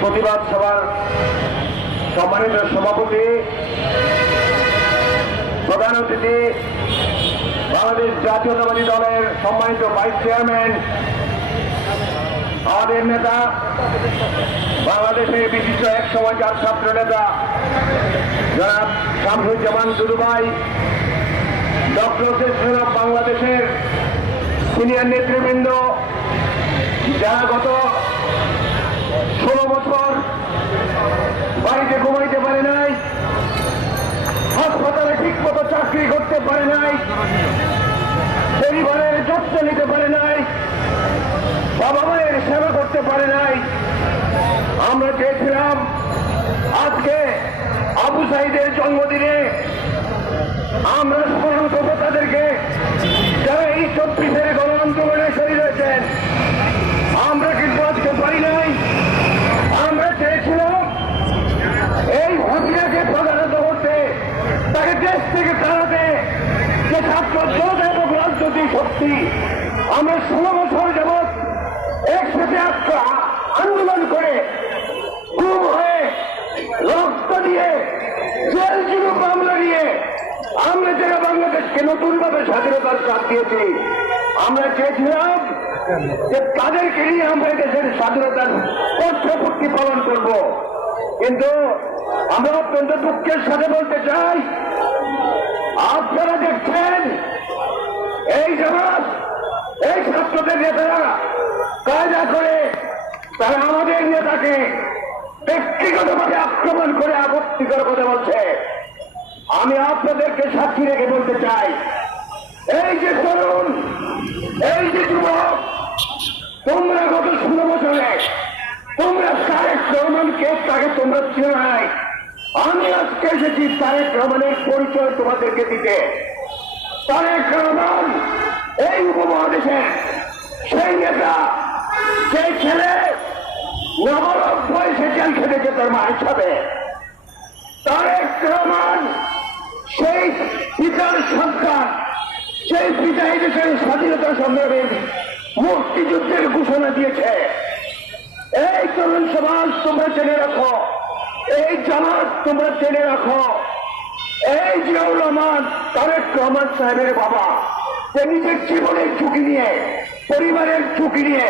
প্রতিবাদ সভার সম্মানিত সভাপতি, প্রধান অতিথি, বাংলাদেশ জাতীয়তাবাদী দলের সম্মানিত ভাইস চেয়ারম্যান, আমাদের নেতা, বাংলাদেশের বিশিষ্ট এক সময় যার ছাত্র নেতা, জনাব শামসুজ্জামান দুদুভাই, ডক্টর সেসরফ বাংলাদেশের সিনিয়র নেতৃবৃন্দ, যারা গত করতে পারে নাই, পরিবারের যত্ন নিতে পারে নাই বাবা মায়ের সেবা করতে পারে নাই। আমরা চেয়েছিলাম আজকে আবু সাহিদের জন্মদিনে আমরা স্মরণ করব তাদেরকে যারা এই চব্বিশের গণ আন্দোলনে শহীদ হয়েছেন আমরা কিন্তু আজকে পারি নাই আমরা চেয়েছিলাম এই হাসিনাকে প্রধানত করতে তাকে দেশ থেকে তাড়াতে যে ছাত্র জনতা এবং রাজনৈতিক শক্তি আমরা ষোলো বছর যাবৎ একসাথে আত্ম- আন্দোলন করে গুম হয়ে রক্ত দিয়ে জেল জুলুম মামলা নিয়ে আমরা যারা বাংলাদেশকে নতুনভাবে স্বাধীনতার কাজ দিয়েছি, আমরা চেয়েছিলাম যে তাদেরকে নিয়ে আমরা দেশের স্বাধীনতার কর্তব্যটি পালন করব। কিন্তু আমরা অত্যন্ত দুঃখের সাথে বলতে চাই, আপনারা দেখছেন এই জামাত এই ছাত্রদের নেতারা কায়দা করে তারা আমাদের নেতাকে ব্যক্তিগতভাবে আক্রমণ করে আপত্তিকর কথা বলছে। আমি আপনাদেরকে সাক্ষী রেখে বলতে চাই, এই যে তরুণ, এই যে যুবক, তোমরা গত ষোলো বছরে, তোমরা তারেক রহমানকে, তাকে তোমরা চেনো নাই। আমি আজকে এসেছি তারেক রহমানের পরিচয় তোমাদেরকে দিতে। তারেক রহমান এই উপমহাদেশের সেই নেতা, সেই ছেলে নবরব বয়সে জেল খেটেছে তার মায়ের সাথে তারেক রহমান, সেই পিতার সন্তান, সেই পিতা দেশের স্বাধীনতা সংগ্রামের মুক্তিযুদ্ধের ঘোষণা দিয়েছে। এই তরুণ সমাজ তোমরা জেনে রাখো, এই জামাত তোমরা জেনে রাখো। এই জিয়াউর রহমান, তারেক রহমান সাহেবের বাবা, যে নিজের জীবনের ঝুঁকি নিয়ে, পরিবারের ঝুঁকি নিয়ে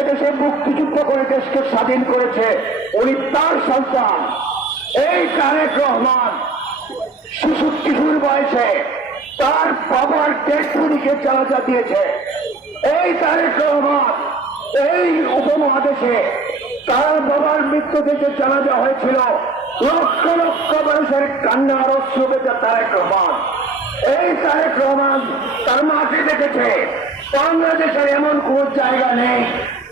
এদেশে মুক্তিযুদ্ধ করে দেশকে স্বাধীন করেছে, উনি তার সন্তান। এই তারেক রহমান শিশু কিশোর বয়সে তার বাবার দেশগুলিকে চালাচা দিয়েছে। এই তারেক রহমান এই উপমহাদেশে তার বাবার মৃত্যু থেকে জানাজা হয়েছিল। লক্ষ লক্ষ মানুষের কান্না আর অশ্রুবেতা তারেক রহমান। এই তারেক রহমান তার মাকে দেখেছে। বাংলাদেশের এমন কোন জায়গা নেই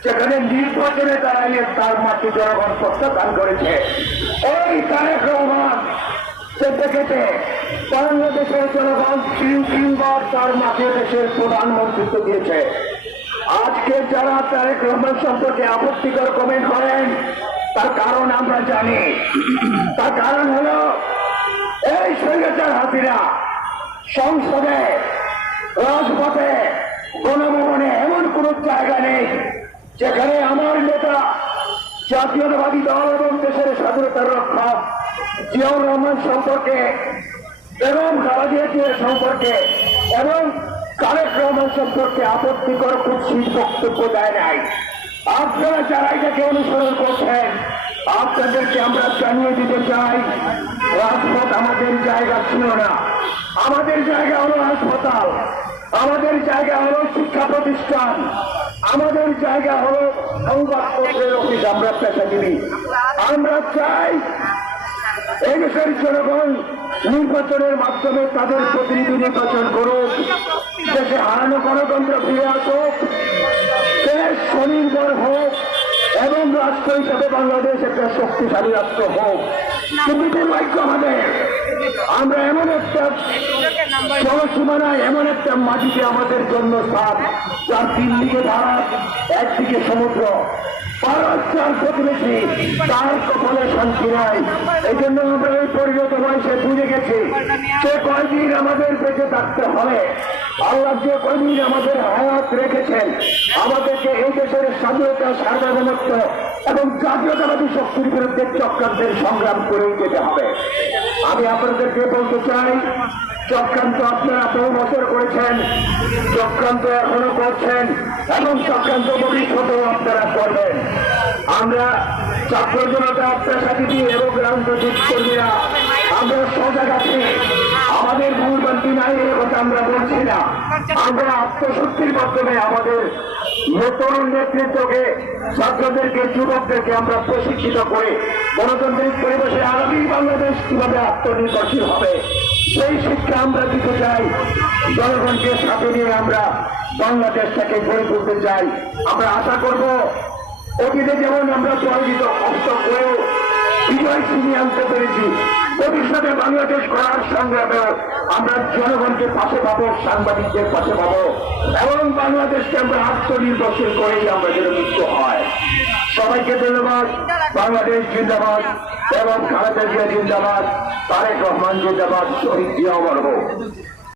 যেখানে নির্বাচনে দাঁড়াইয়ে তার মাটি জনগণ প্রত্যাখ্যান করেছে। এই তারেক রহমান সে দেখেছে, বাংলাদেশের জনগণ তিন তিনবার তার মাকে দেশের প্রধানমন্ত্রিত্ব দিয়েছে। আজকে যারা তারেক রহমান সম্পর্কে আপত্তিকর কমেন্ট করেন, তার কারণ আমরা জানি। তার কারণ হলো, এই স্বৈরাচার হাতিরা সংসদে, রাজপথে, গণভবনে এমন কোন জায়গা নেই যেখানে আমার নেতা, জাতীয়তাবাদী দল এবং দেশের স্বাধীনতার রক্ষক জিয়াউর রহমান সম্পর্কে, এবং সম্পর্কে, এবং তারেক রহমান সম্পর্কে আপত্তিকর কুৎসিত বক্তব্য দেয় নাই। আপনারা যারা এটাকে অনুসরণ করছেন, আপনাদেরকে আমরা জানিয়ে দিতে চাই, রাজপথ আমাদের জায়গা ছিল না। আমাদের জায়গা হলো হাসপাতাল, আমাদের জায়গা হলো শিক্ষা প্রতিষ্ঠান, আমাদের জায়গা হলো সংবাদপত্রের অফিস আমরা পেশাজীবী। আমরা চাই এই দেশের জনগণ নির্বাচনের মাধ্যমে তাদের প্রতিনিধি নির্বাচন করুক। দেশে হারানো গণতন্ত্র ফিরে আসুক। দেশ স্বনির্ভর হোক এবং রাষ্ট্র হিসেবে বাংলাদেশ একটা শক্তিশালী রাষ্ট্র হোক। কিন্তু দুর্ভাগ্য আমাদের। আমরা এমন একটা জলসীমানায় এমন একটা মাটিতে আমাদের জন্য সাপ যার তিন দিকে ভারত একদিকে সমুদ্র। পরস্পর প্রতিবেশী সে কয়দিন আমাদের বেঁচে থাকতে হবে। আল্লাহ যে কয়দিন আমাদের হায়াত রেখেছেন, আমাদেরকে এই দেশের স্বাধীনতা, সার্বভৌমত্ব এবং জাতীয়তাবাদী শক্তির বিরুদ্ধে চক্রান্তের সংগ্রাম করেই যেতে হবে। আমি আপনাদেরকে বলতে চাই চক্রান্ত আপনারা বহু বছর করেছেন, চক্রান্ত এখনও করছেন, এবং চক্রান্ত ভবিষ্যতেও আপনারা করবেন। আমরা ছাত্র জনতা, পেশাজীবী এবং রাজনৈতিক কর্মীরা, আমরা সজাগ আছি। আমাদের ভুলবান্তি নাই এর কথা আমরা বলছি না। আমরা আত্মশক্তির মাধ্যমে আমাদের নতুন নেতৃত্বকে ছাত্রদেরকে, যুবকদেরকে আমরা প্রশিক্ষিত করে গণতান্ত্রিক পরিবেশে আগামী বাংলাদেশ কীভাবে আত্মনির্ভরশীল হবে সেই শিক্ষা আমরা দিতে চাই, জনগণকে সাথে নিয়ে আমরা বাংলাদেশটাকে গড়ে তুলতে চাই। আমরা আশা করব, অতীতে যেমন আমরা পরাজিত কষ্ট করেও বিজয় ছিনিয়ে আনতে পেরেছি, ভবিষ্যতে বাংলাদেশ করার সংগ্রামেও আমরা জনগণকে পাশে পাবো, সাংবাদিকদের পাশে পাবো, এবং বাংলাদেশকে আমরা আত্মনির্ভরশীল করেই আমরা যেন মুক্ত হয়। সবাইকে ধন্যবাদ। বাংলাদেশ জিন্দাবাদ এবং খালেদা জিয়া জিন্দাবাদ। তারেক রহমান জিন্দাবাদ। শহীদ জিয়া অমর হোক।